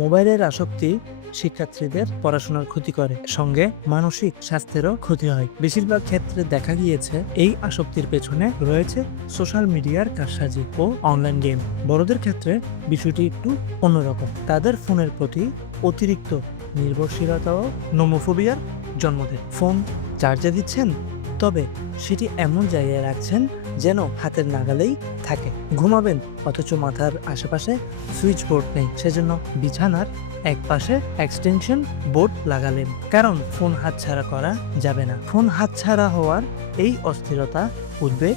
মোবাইলের আসক্তি শিক্ষার্থীদের পড়াশোনার ক্ষতি করে। সঙ্গে মানসিক স্বাস্থ্যেরও ক্ষতি হয়। বেশিরভাগ ক্ষেত্রে দেখা গিয়েছে, এই আসক্তির পেছনে রয়েছে সোশ্যাল মিডিয়ার কারসাজি ও অনলাইন গেম। বড়দের ক্ষেত্রে বিষয়টি একটু অন্যরকম। তাদের ফোনের প্রতি অতিরিক্ত নির্ভরশীলতাও নোমোফোবিয়ার জন্ম দেয়। ফোন চার্জে দিচ্ছেন, তবে সেটি এমন জায়গায় রাখছেন যেন হাতের নাগালেই থাকে। ঘুমাবেন, অথচ মাথার আশেপাশে সুইচ বোর্ড নেই। সেজন্য বিছানার এক পাশে এক্সটেনশন বোর্ড লাগালেন। কারণ ফোন হাতছাড়া করা যাবে না। ফোন হাতছাড়া হওয়ার এই অস্থিরতা, উদ্বেগ,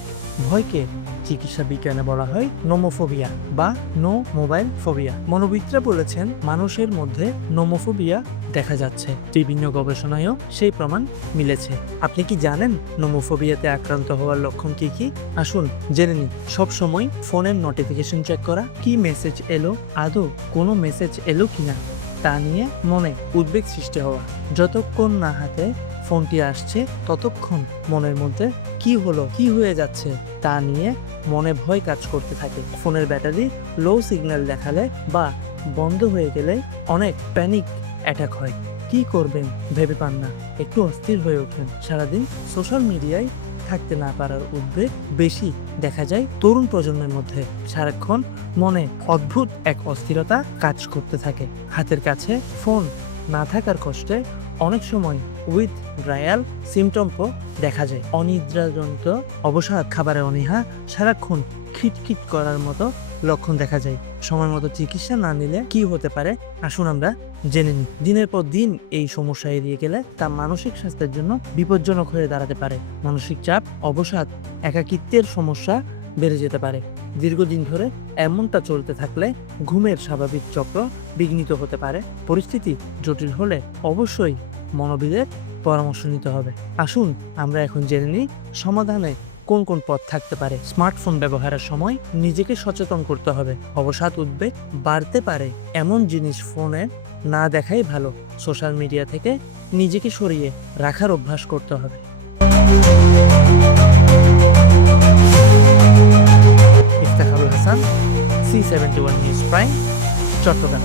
ভয়কে চিকিৎসা বিজ্ঞানে বলা হয় নোমোফোবিয়া বা নো মোবাইল ফোবিয়া মনোবিদরা বলেছেন, মানুষের মধ্যে নোমোফোবিয়া দেখা যাচ্ছে। বিভিন্ন গবেষণায়ও সেই প্রমাণ মিলেছে। আপনি কি জানেন নোমোফোবিয়াতে আক্রান্ত হওয়ার লক্ষণ কি কি? আসুন জেনে নিন সবসময় ফোনের নোটিফিকেশন চেক করা কি মেসেজ এলো, আদৌ কোনো মেসেজ এলো কিনা, তা নিয়ে মনে উদ্বেগ সৃষ্টি হওয়া। যতক্ষণ না হাতে ফোনটি আসছে, ততক্ষণ মনের মধ্যে কি হলো, কি হয়ে যাচ্ছে, তা নিয়ে মনে ভয় কাজ করতে থাকে। ফোনের ব্যাটারি লো সিগন্যাল দেখালে বা বন্ধ হয়ে গেলে অনেক প্যানিক অ্যাটাক হয়। কি করবেন ভেবে পান না। একটু অস্থির হয়ে ওঠেন। সারাদিন সোশ্যাল মিডিয়ায় থাকতে না পারার উদ্বেগ বেশি দেখা যায় তরুণ প্রজন্মের মধ্যে। সারাক্ষণ মনে অদ্ভুত এক অস্থিরতা কাজ করতে থাকে। হাতের কাছে ফোন না থাকার কষ্টে অনেক সময় উইথ ড্রায়াল সিমটমও দেখা যায়। অনিদ্রাজনিত, অবসাদ খাবারে অনীহা, সারাক্ষণ খিটখিট করার মতো লক্ষণ দেখা যায়। সময় মতো চিকিৎসা না নিলে কি হতে পারে? আসুন আমরা জেনে নিই। দিনের পর দিন এই সমস্যা এড়িয়ে গেলে তা মানসিক স্বাস্থ্যের জন্য বিপজ্জনক হয়ে দাঁড়াতে পারে। মানসিক চাপ, অবসাদ, একাকিত্বের সমস্যা বেড়ে যেতে পারে। দীর্ঘদিন ধরে এমনটা চলতে থাকলে ঘুমের স্বাভাবিক চক্র বিঘ্নিত হতে পারে। পরিস্থিতি জটিল হলে অবশ্যই মনোবিদের পরামর্শ নিতে হবে। আসুন, আমরা এখন জেনে নিই সমাধানে কোন কোন পথ থাকতে পারে। স্মার্টফোন ব্যবহারের সময় নিজেকে সচেতন করতে হবে। অবসাদ উদ্বেগ বাড়তে পারে এমন জিনিস ফোনে না দেখাই ভালো। সোশ্যাল মিডিয়া থেকে নিজেকে সরিয়ে রাখার অভ্যাস করতে হবে। C seventy one news prime Chattogram